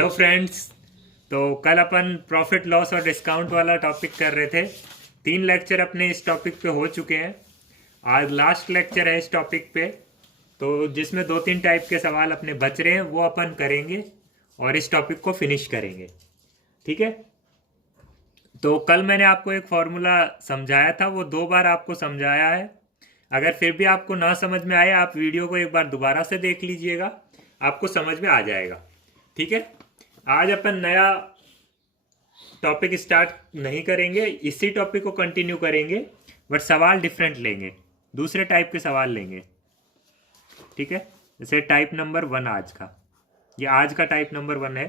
Hello friends. तो कल अपन profit loss और डिस्काउंट वाला टॉपिक कर रहे थे। 3 लेक्चर अपने इस टॉपिक पे हो चुके हैं। आज लास्ट लेक्चर है इस टॉपिक पे, तो जिसमें 2-3 टाइप के सवाल अपने बच रहे हैं वो अपन करेंगे और इस टॉपिक को फिनिश करेंगे। ठीक है। तो कल मैंने आपको एक फॉर्मूला समझाया था, वो 2 बार आपको समझाया है। अगर फिर भी आपको ना समझ में आए, आप वीडियो को एक बार दोबारा से देख लीजिएगा, आपको समझ में आ जाएगा। ठीक है। आज अपन नया टॉपिक स्टार्ट नहीं करेंगे, इसी टॉपिक को कंटिन्यू करेंगे, बट सवाल डिफरेंट लेंगे, दूसरे टाइप के सवाल लेंगे। ठीक है। जैसे टाइप नंबर 1 आज का, ये आज का टाइप नंबर 1 है,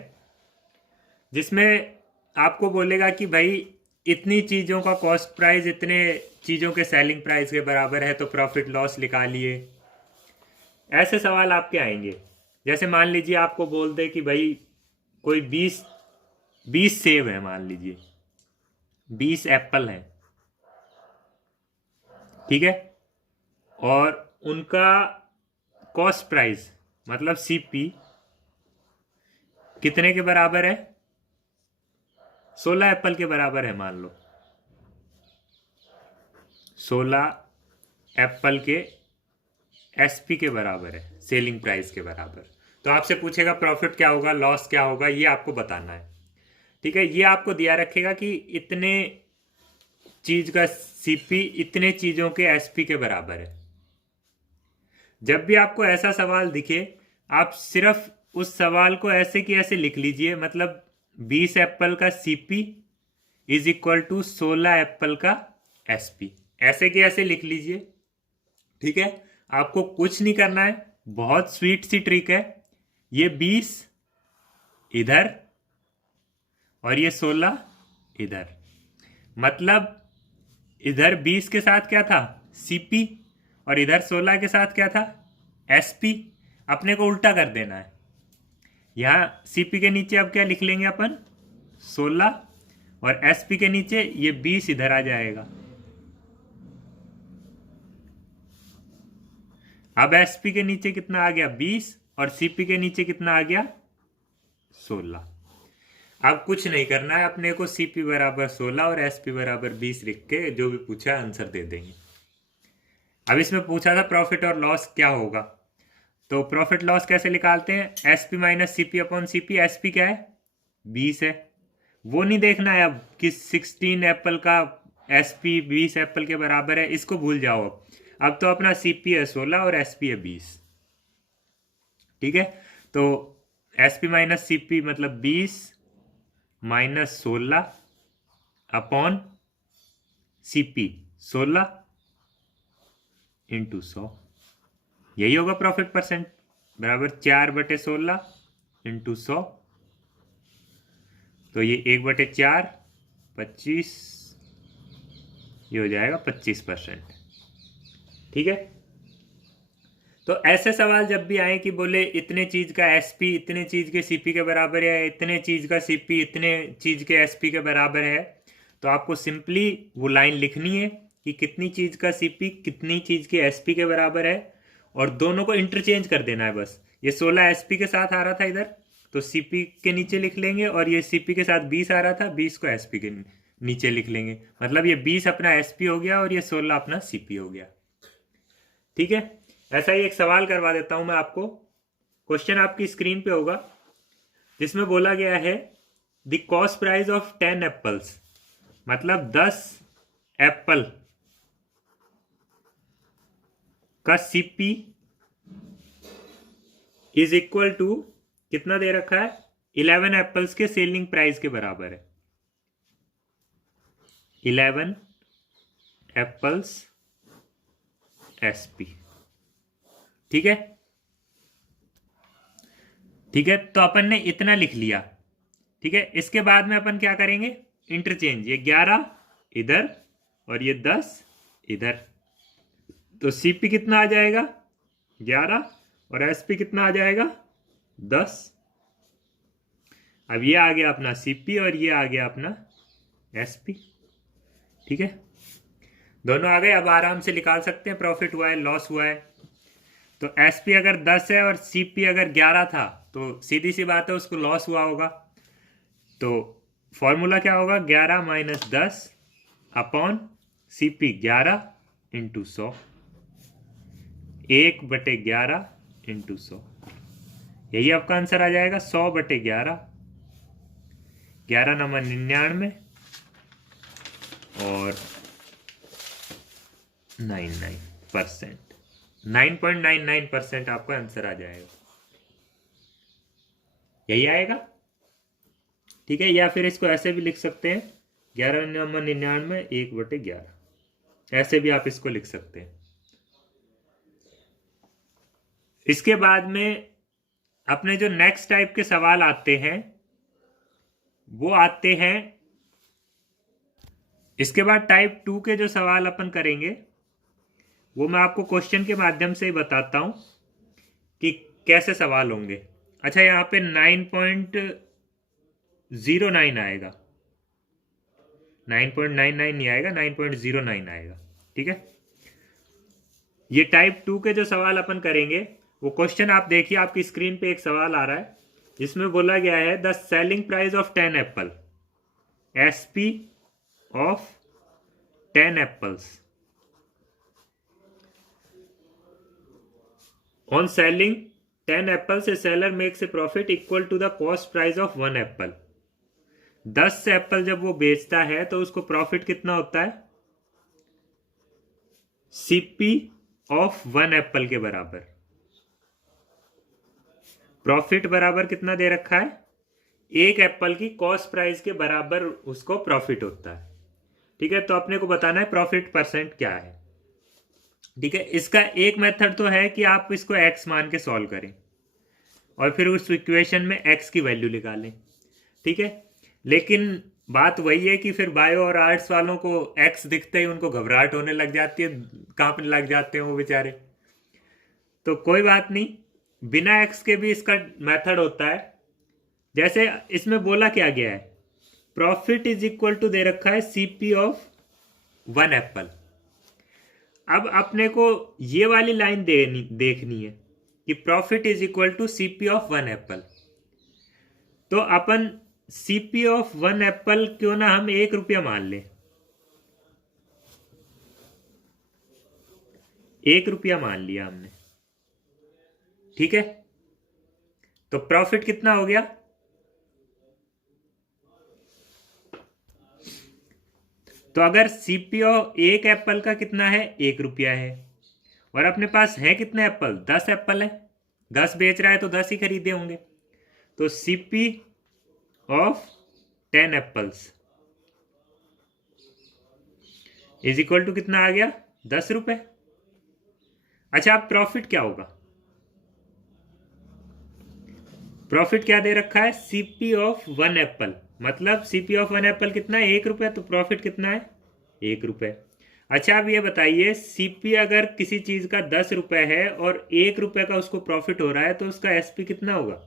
जिसमें आपको बोलेगा कि भाई इतनी चीज़ों का कॉस्ट प्राइस इतने चीज़ों के सेलिंग प्राइस के बराबर है, तो प्रॉफिट लॉस निकालिए। ऐसे सवाल आपके आएंगे। जैसे मान लीजिए आपको बोल दे कि भाई कोई 20 सेब है, मान लीजिए 20 एप्पल हैं। ठीक है। और उनका कॉस्ट प्राइस मतलब सीपी कितने के बराबर है? 16 एप्पल के बराबर है। मान लो 16 एप्पल के एसपी के बराबर है, सेलिंग प्राइस के बराबर। तो आपसे पूछेगा प्रॉफिट क्या होगा, लॉस क्या होगा, ये आपको बताना है। ठीक है। ये आपको दिया रखेगा कि इतने चीज का सीपी इतने चीजों के एसपी के बराबर है। जब भी आपको ऐसा सवाल दिखे, आप सिर्फ उस सवाल को ऐसे कि ऐसे लिख लीजिए, मतलब 20 एप्पल का CP is equal to 16 apple का एसपी, ऐसे कि ऐसे लिख लीजिए। ठीक है। आपको कुछ नहीं करना है, बहुत स्वीट सी ट्रिक है। ये 20 इधर और ये 16 इधर, मतलब इधर 20 के साथ क्या था? सीपी, और इधर 16 के साथ क्या था? एसपी। अपने को उल्टा कर देना है। यहां सीपी के नीचे अब क्या लिख लेंगे अपन? 16, और एसपी के नीचे ये 20 इधर आ जाएगा। अब एसपी के नीचे कितना आ गया? 20, और सीपी के नीचे कितना आ गया? 16। अब कुछ नहीं करना है अपने को, सीपी बराबर 16 और एसपी बराबर 20 लिख के जो भी पूछा आंसर दे देंगे। अब इसमें पूछा था प्रॉफिट और लॉस क्या होगा, तो प्रॉफिट लॉस कैसे निकालते हैं? SP minus CP upon CP. SP क्या है? 20 है। वो नहीं देखना है अब कि 16 एप्पल का एसपी 20 एप्पल के बराबर है, इसको भूल जाओ। अब तो अपना सीपी है 16 और एसपी है 20। ठीक है। तो एसपी माइनस सीपी मतलब 20 माइनस 16 अपॉन सीपी 16 इंटू 100, यही होगा प्रॉफिट परसेंट, बराबर 4/16 इंटू 100। तो ये 1/4 25, ये हो जाएगा 25%। ठीक है। तो ऐसे सवाल जब भी आए कि बोले इतने चीज का एसपी इतने चीज के सीपी के बराबर है, इतने चीज का सीपी इतने चीज के एसपी के बराबर है, तो आपको सिंपली वो लाइन लिखनी है कि कितनी चीज का सीपी कितनी चीज के एसपी के बराबर है, और दोनों को इंटरचेंज कर देना है बस। ये 16 एसपी के साथ आ रहा था इधर, तो सीपी के नीचे लिख लेंगे, और ये सीपी के साथ 20 आ रहा था, 20 को एसपी के नीचे लिख लेंगे। मतलब ये 20 अपना एसपी हो गया और ये 16 अपना सीपी हो गया। ठीक है। ऐसा ही एक सवाल करवा देता हूं मैं आपको। क्वेश्चन आपकी स्क्रीन पे होगा, जिसमें बोला गया है the cost price of 10 apples, मतलब 10 एप्पल का सीपी इज इक्वल टू कितना दे रखा है? 11 एप्पल्स के सेलिंग प्राइस के बराबर है। 11 एप्पल्स एसपी। ठीक है। ठीक है। तो अपन ने इतना लिख लिया। ठीक है। इसके बाद में अपन क्या करेंगे? इंटरचेंज, ये 11 इधर और ये 10 इधर, तो सीपी कितना आ जाएगा? 11, और एसपी कितना आ जाएगा? 10। अब ये आ गया अपना सीपी और ये आ गया अपना एसपी। ठीक है। दोनों आ गए। अब आराम से निकाल सकते हैं प्रॉफिट हुआ है लॉस हुआ है। तो एसपी अगर 10 है और सीपी अगर 11 था, तो सीधी सी बात है उसको लॉस हुआ होगा। तो फॉर्मूला क्या होगा, 11 minus 10 upon CP 11 into 100, 1/11 into 100, यही आपका आंसर आ जाएगा। 100/11, 11 नंबर 99 और 99%, 9.99% आपका आंसर आ जाएगा, यही आएगा। ठीक है, या फिर इसको ऐसे भी लिख सकते हैं, 11 नंबर 99 1/11, ऐसे भी आप इसको लिख सकते हैं। इसके बाद में अपने जो नेक्स्ट टाइप के सवाल आते हैं वो आते हैं, इसके बाद टाइप 2 के जो सवाल अपन करेंगे वो मैं आपको क्वेश्चन के माध्यम से ही बताता हूं कि कैसे सवाल होंगे। अच्छा, यहाँ पे 9.09 आएगा, 9.99 नहीं आएगा, 9.09 आएगा। ठीक है, ये टाइप 2 के जो सवाल अपन करेंगे वो क्वेश्चन आप देखिए, आपकी स्क्रीन पे एक सवाल आ रहा है जिसमें बोला गया है the selling price of 10 apple, SP of 10 apples on selling 10 apples a seller makes a profit equal to the cost price of 1 apple. 10 apple जब वो बेचता है तो उसको प्रॉफिट कितना होता है, CP ऑफ 1 एप्पल के बराबर। प्रॉफिट बराबर कितना दे रखा है, एक एप्पल की कॉस्ट प्राइस के बराबर उसको प्रॉफिट होता है। ठीक है, तो अपने को बताना है प्रॉफिट परसेंट क्या है। ठीक है, इसका एक मेथड तो है कि आप इसको x मान के सॉल्व करें और फिर उस इक्वेशन में x की वैल्यू निकालें। ठीक है, लेकिन बात वही है कि फिर बायो और आर्ट्स वालों को x दिखते ही उनको घबराहट होने लग जाती है, कांपने लग जाते हैं वो बेचारे। तो कोई बात नहीं, बिना x के भी इसका मेथड होता है। जैसे इसमें बोला क्या गया है, प्रॉफिट इज इक्वल टू दे रखा है CP ऑफ 1 एप्पल। अब अपने को ये वाली लाइन देखनी है कि profit is equal to CP of 1 apple. तो अपन CP ऑफ 1 एप्पल क्यों ना हम 1 रुपया मान लें, 1 रुपया मान लिया हमने। ठीक है, तो प्रॉफिट कितना हो गया, तो अगर CP ऑफ 1 एप्पल का कितना है, 1 रुपया है, और अपने पास है कितने एप्पल, 10 एप्पल है, 10 बेच रहा है तो 10 ही खरीदे होंगे। तो CP of 10 apples is equal to कितना आ गया, 10 रुपए। अच्छा, अब प्रॉफिट क्या होगा, प्रॉफिट क्या दे रखा है, CP ऑफ 1 एप्पल, मतलब CP ऑफ 1 एप्पल कितना है, 1 रुपये, तो प्रॉफिट कितना है, 1 रुपये। अच्छा, अब ये बताइए CP अगर किसी चीज का 10 रुपये है और 1 रुपये का उसको प्रॉफिट हो रहा है तो उसका SP कितना होगा,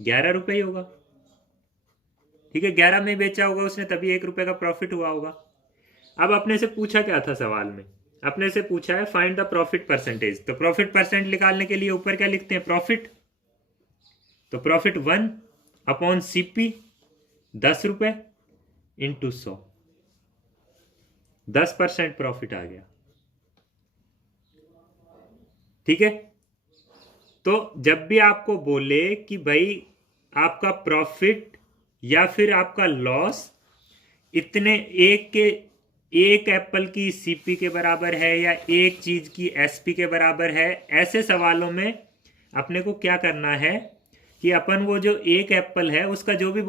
11 रुपये ही होगा। ठीक है, 11 में बेचा होगा उसने, तभी 1 रुपये का प्रॉफिट हुआ होगा। अब अपने से पूछा क्या था सवाल में, अपने से पूछा है फाइंड द प्रॉफिट परसेंटेज। तो प्रॉफिट परसेंट निकालने के लिए ऊपर क्या लिखते हैं, प्रॉफिट। तो प्रॉफिट 1 अपॉन CP 10 रुपये इंटू 100, 10% प्रॉफिट आ गया। ठीक है, तो जब भी आपको बोले कि भाई आपका प्रॉफिट या फिर आपका लॉस इतने एक एप्पल की CP के बराबर है या एक चीज की SP के बराबर है, ऐसे सवालों में अपने को क्या करना है कि अपन वो जो एक एप्पल है उसका जो भी,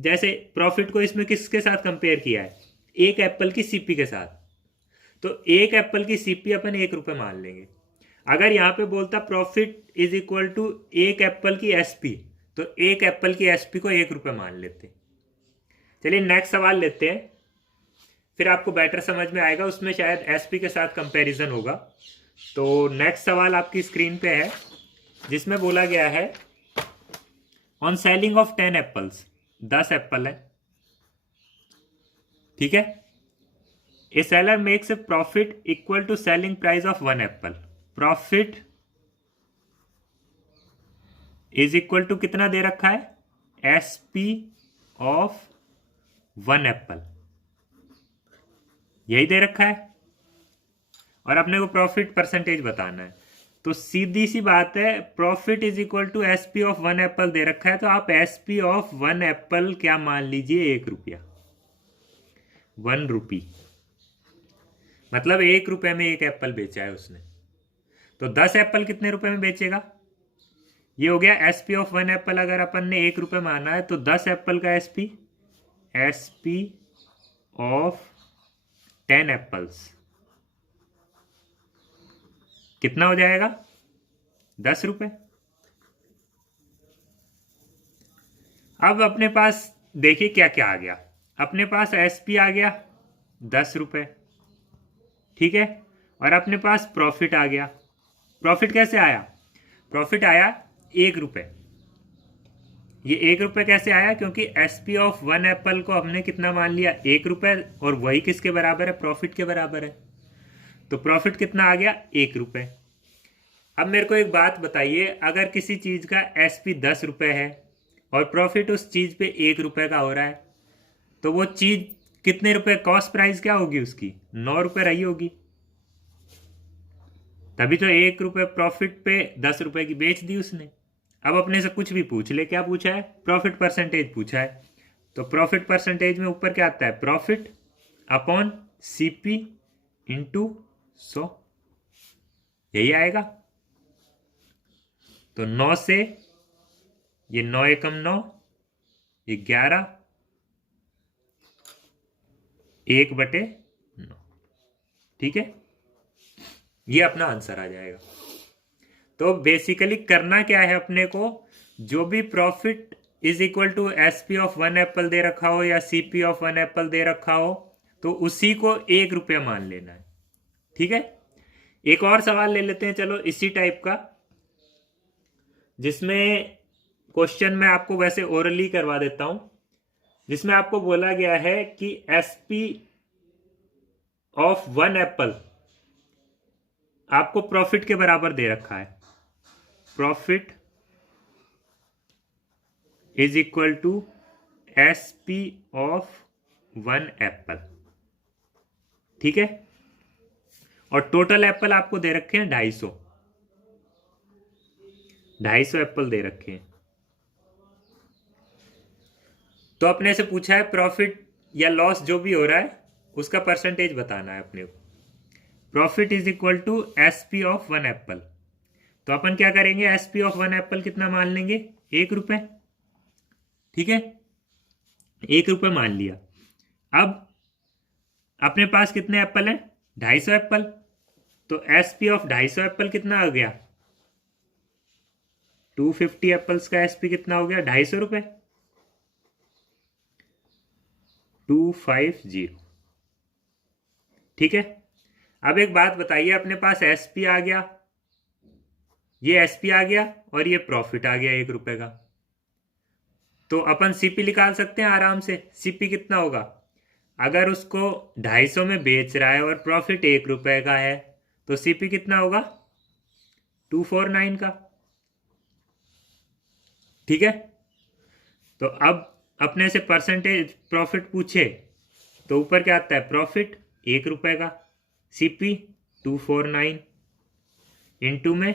जैसे प्रॉफिट को इसमें किसके साथ कंपेयर किया है, एक एप्पल की CP के साथ, तो एक एप्पल की CP अपन 1 रुपये मान लेंगे। अगर यहाँ पे बोलता प्रॉफिट इज इक्वल टू एक एप्पल की SP, तो एक एप्पल की SP को 1 रुपये मान लेते। चलिए नेक्स्ट सवाल लेते हैं, फिर आपको बेटर समझ में आएगा, उसमें शायद SP के साथ कंपैरिजन होगा। तो नेक्स्ट सवाल आपकी स्क्रीन पे है जिसमें बोला गया है on selling of 10 apples, 10 apple है। ठीक है, a seller makes a profit equal to selling price of 1 apple. Profit is equal to कितना दे रखा है, SP ऑफ 1 एप्पल, यही दे रखा है, और अपने को प्रॉफिट परसेंटेज बताना है। तो सीधी सी बात है, profit is equal to SP of 1 apple दे रखा है, तो आप SP ऑफ 1 एप्पल क्या मान लीजिए, 1 रुपया, 1 रुपी, मतलब 1 रुपए में 1 एप्पल बेचा है उसने। तो 10 एप्पल कितने रुपए में बेचेगा, ये हो गया SP ऑफ 1 एप्पल। अगर अपन ने 1 रुपए माना है तो 10 एप्पल का SP ऑफ 10 एप्पल्स कितना हो जाएगा, 10 रुपए। अब अपने पास देखिए क्या क्या आ गया, अपने पास SP आ गया 10 रुपए, ठीक है, और अपने पास प्रॉफिट आ गया। प्रॉफिट कैसे आया, प्रॉफिट आया 1 रुपए। ये 1 रुपए कैसे आया, क्योंकि SP ऑफ 1 एप्पल को हमने कितना मान लिया, 1 रुपए, और वही किसके बराबर है, प्रॉफिट के बराबर है। तो प्रॉफिट कितना आ गया, 1 रुपए। अब मेरे को एक बात बताइए, अगर किसी चीज का SP 10 रुपए है और प्रॉफिट उस चीज पे 1 रुपए का हो रहा है, तो वो चीज कितने रुपए, कॉस्ट प्राइस क्या होगी उसकी, 9 रुपए रही होगी। तभी तो 1 रुपए प्रॉफिट पे 10 रुपए की बेच दी उसने। अब अपने से कुछ भी पूछ ले, क्या पूछा है, प्रॉफिट परसेंटेज पूछा है। तो प्रॉफिट परसेंटेज में ऊपर क्या आता है, प्रॉफिट अपॉन CP इंटू 100, यही आएगा। तो 9 से ये 9 एकम 9, ये 11, 1/9, ठीक है, ये अपना आंसर आ जाएगा। तो बेसिकली करना क्या है अपने को, जो भी profit is equal to SP of 1 apple दे रखा हो या CP ऑफ 1 एप्पल दे रखा हो, तो उसी को 1 रुपया मान लेना है, ठीक है। एक और सवाल ले लेते हैं चलो इसी टाइप का, जिसमें क्वेश्चन मैं आपको वैसे ओरली करवा देता हूं, जिसमें आपको बोला गया है कि SP ऑफ 1 एप्पल आपको प्रॉफिट के बराबर दे रखा है, profit is equal to SP of 1 apple, ठीक है, और टोटल एप्पल आपको दे रखे हैं 250 एप्पल दे रखे हैं। तो अपने से पूछा है प्रॉफिट या लॉस जो भी हो रहा है उसका परसेंटेज बताना है अपने को। Profit is equal to SP of 1 apple, तो अपन क्या करेंगे, SP ऑफ 1 एप्पल कितना मान लेंगे, 1 रुपए, ठीक है, 1 रुपए मान लिया। अब अपने पास कितने एप्पल हैं, 250 एप्पल, तो SP ऑफ 250 एप्पल कितना आ गया, 250 एप्पल्स का SP कितना हो गया, 250 रुपए, 250, ठीक है। अब एक बात बताइए, अपने पास SP आ गया, ये SP आ गया, और ये प्रॉफिट आ गया 1 रुपए का, तो अपन CP निकाल सकते हैं आराम से। CP कितना होगा, अगर उसको 250 में बेच रहा है और प्रॉफिट 1 रुपए का है, तो CP कितना होगा, 249 का, ठीक है। तो अब अपने से परसेंटेज प्रॉफिट पूछे, तो ऊपर क्या आता है, प्रॉफिट 1 रुपए का, CP 249 इंटू में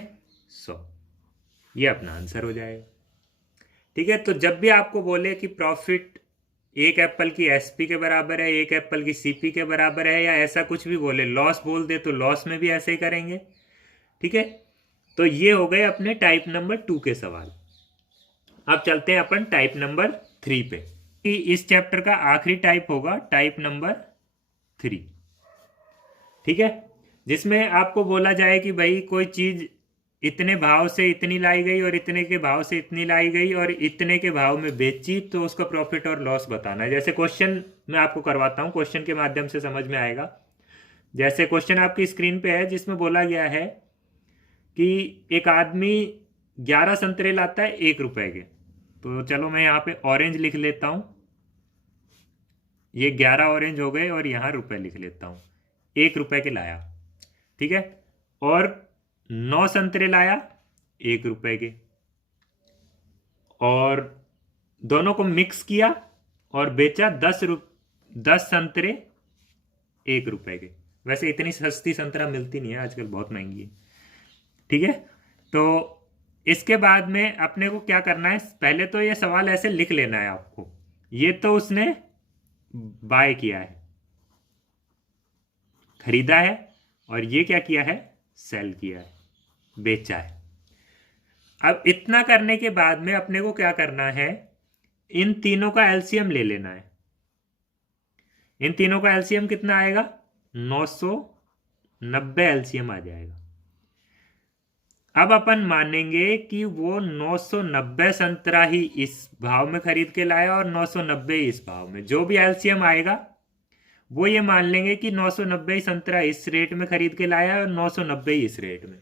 100, ये अपना आंसर हो जाएगा, ठीक है। तो जब भी आपको बोले कि प्रॉफिट 1 एप्पल की SP के बराबर है, 1 एप्पल की CP के बराबर है, या ऐसा कुछ भी बोले, लॉस बोल दे तो लॉस में भी ऐसे ही करेंगे, ठीक है। तो ये हो गए अपने टाइप नंबर 2 के सवाल। अब चलते हैं अपन टाइप नंबर 3 पे, कि इस चैप्टर का आखिरी टाइप होगा टाइप नंबर 3, ठीक है, जिसमें आपको बोला जाए कि भाई कोई चीज इतने भाव से इतनी लाई गई और इतने के भाव से इतनी लाई गई और इतने के भाव में बेची, तो उसका प्रॉफिट और लॉस बताना है। जैसे क्वेश्चन मैं आपको करवाता हूँ, क्वेश्चन के माध्यम से समझ में आएगा। जैसे क्वेश्चन आपकी स्क्रीन पे है, जिसमें बोला गया है कि एक आदमी 11 संतरे लाता है 1 रुपए के, तो चलो मैं यहाँ पे ऑरेंज लिख लेता हूँ, ये 11 ऑरेंज हो गए, और यहाँ रुपए लिख लेता हूँ, 1 रुपए के लाया, ठीक है, और 9 संतरे लाया 1 रुपए के, और दोनों को मिक्स किया और बेचा 10 संतरे 1 रुपए के। वैसे इतनी सस्ती संतरा मिलती नहीं है आजकल, बहुत महंगी है। ठीक है, तो इसके बाद में अपने को क्या करना है, पहले तो ये सवाल ऐसे लिख लेना है आपको। ये तो उसने बाय किया है, खरीदा है, और ये क्या किया है, सेल किया है, बेचा है। अब इतना करने के बाद में अपने को क्या करना है, इन तीनों का एलसीएम ले लेना है। इन तीनों का एलसीएम कितना आएगा, 990 एलसीएम आ जाएगा। अब अपन मानेंगे कि वो 990 संतरा ही इस भाव में खरीद के लाया और 990 इस भाव में। जो भी एलसीएम आएगा वो ये मान लेंगे कि 990 संतरा इस रेट में खरीद के लाया और 990 इस रेट में।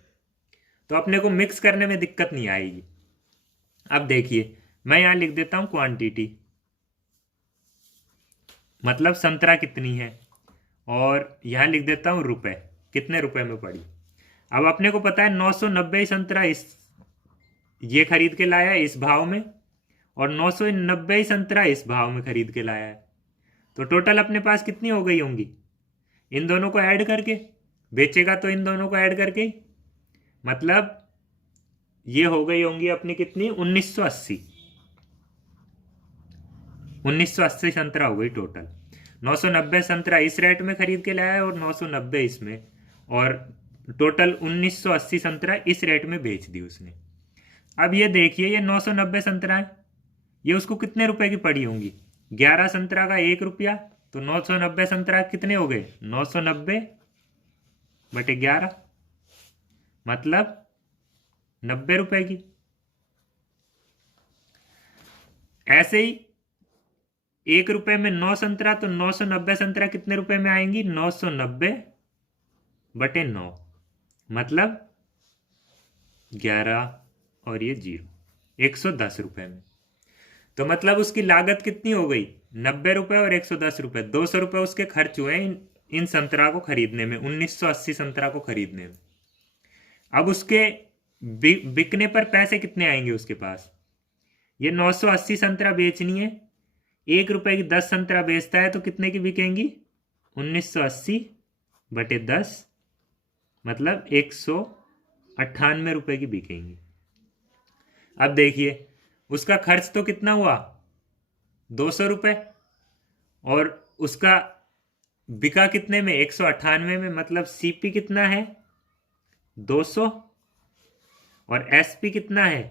तो अपने को मिक्स करने में दिक्कत नहीं आएगी। अब देखिए, मैं यहां लिख देता हूं क्वांटिटी, मतलब संतरा कितनी है, और यहां लिख देता हूं रुपए, कितने रुपए में पड़ी। अब अपने को पता है 990 संतरा इस ये खरीद के लाया है इस भाव में, और 990 संतरा इस भाव में खरीद के लाया है। तो टोटल अपने पास कितनी हो गई होंगी, इन दोनों को ऐड करके। बेचेगा तो इन दोनों को ऐड करके ही, मतलब ये हो गई होंगी अपनी कितनी, 1980 संतरा हो गई टोटल। 990 संतरा इस रेट में खरीद के लाया है और 990 इसमें, और टोटल 1980 संतरा इस रेट में बेच दी उसने। अब ये देखिए, ये 990 संतरा है, ये उसको कितने रुपए की पड़ी होंगी, 11 संतरा का 1 रुपया। तो 990 संतरा कितने हो गए, 990 बटे 11, मतलब 90 रुपए की। ऐसे ही 1 रुपए में 9 संतरा, तो 990 संतरा कितने रुपए में आएंगी, 990 बटे 9, मतलब 11 और ये 0, 110 रुपए में। तो मतलब उसकी लागत कितनी हो गई, 90 रुपए और 110 रुपए, 200 रुपए उसके खर्च हुए इन संतरा को खरीदने में, 1980 संतरा को खरीदने में। अब उसके बिकने पर पैसे कितने आएंगे उसके पास, ये 980 संतरा बेचनी है, 1 रुपए की 10 संतरा बेचता है, तो कितने की बिकेंगी, 1980 बटे 10, मतलब 198 रुपए की बिकेंगी। अब देखिए, उसका खर्च तो कितना हुआ, 200 रुपए, और उसका बिका कितने में, 198 में, मतलब सीपी कितना है, 200, और एसपी कितना है,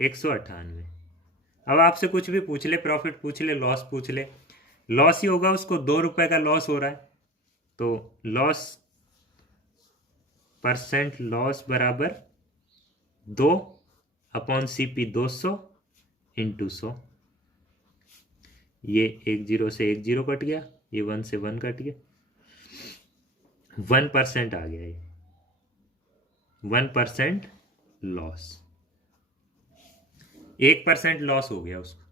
198। अब आपसे कुछ भी पूछ ले, प्रॉफिट पूछ ले, लॉस पूछ ले, लॉस ही होगा, उसको 2 रुपए का लॉस हो रहा है, तो लॉस परसेंट लॉस बराबर 2 अपॉन सीपी 200 इंटू 100। ये 1 0 से 1 0 कट गया, ये 1 से 1 कट गया, 1% आ गया, ये 1% लॉस, 1% लॉस हो गया उसको।